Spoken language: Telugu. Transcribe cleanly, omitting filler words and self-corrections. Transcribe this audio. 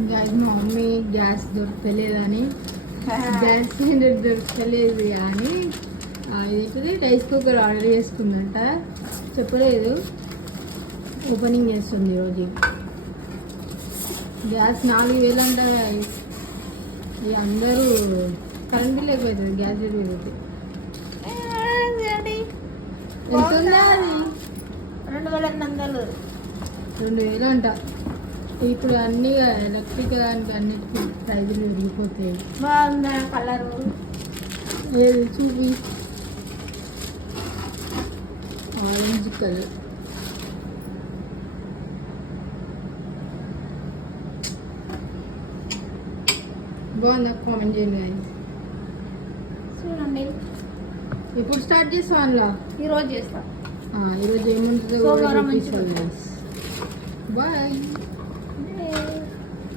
ఇంకా మా మమ్మీ గ్యాస్ దొరకలేదని గ్యాస్ సిలిండర్ దొరకలేదు అని ఏంటది రైస్ కుక్కర్ ఆర్డర్ చేసుకుందంట. చెప్పలేదు, ఓపెనింగ్ చేస్తుంది ఈరోజు. గ్యాస్ 4000 అంట. ఇక అందరూ కరెంట్ బిల్ ఎక్కువవుతుంది గ్యాస్ బిల్ పెరుగుతుంది. ఎంత ఉందా అది? 2800. 2000 అంట. ఇప్పుడు అన్ని ఎలక్ట్రిక్ దానికి అన్నిటికీ ప్రైజులు పెరిగిపోతాయి. బాగుందా కలరు? ఏది చూపి. ఆరెంజ్ కలర్ బాగుందా? కామెంట్ చేయండి guys. చూడండి, ఎప్పుడు స్టార్ట్ చేస్తాం అందులో? ఈరోజు చేస్తా. ఈరోజు ఏముంటుందో సోమవారం బాయ్.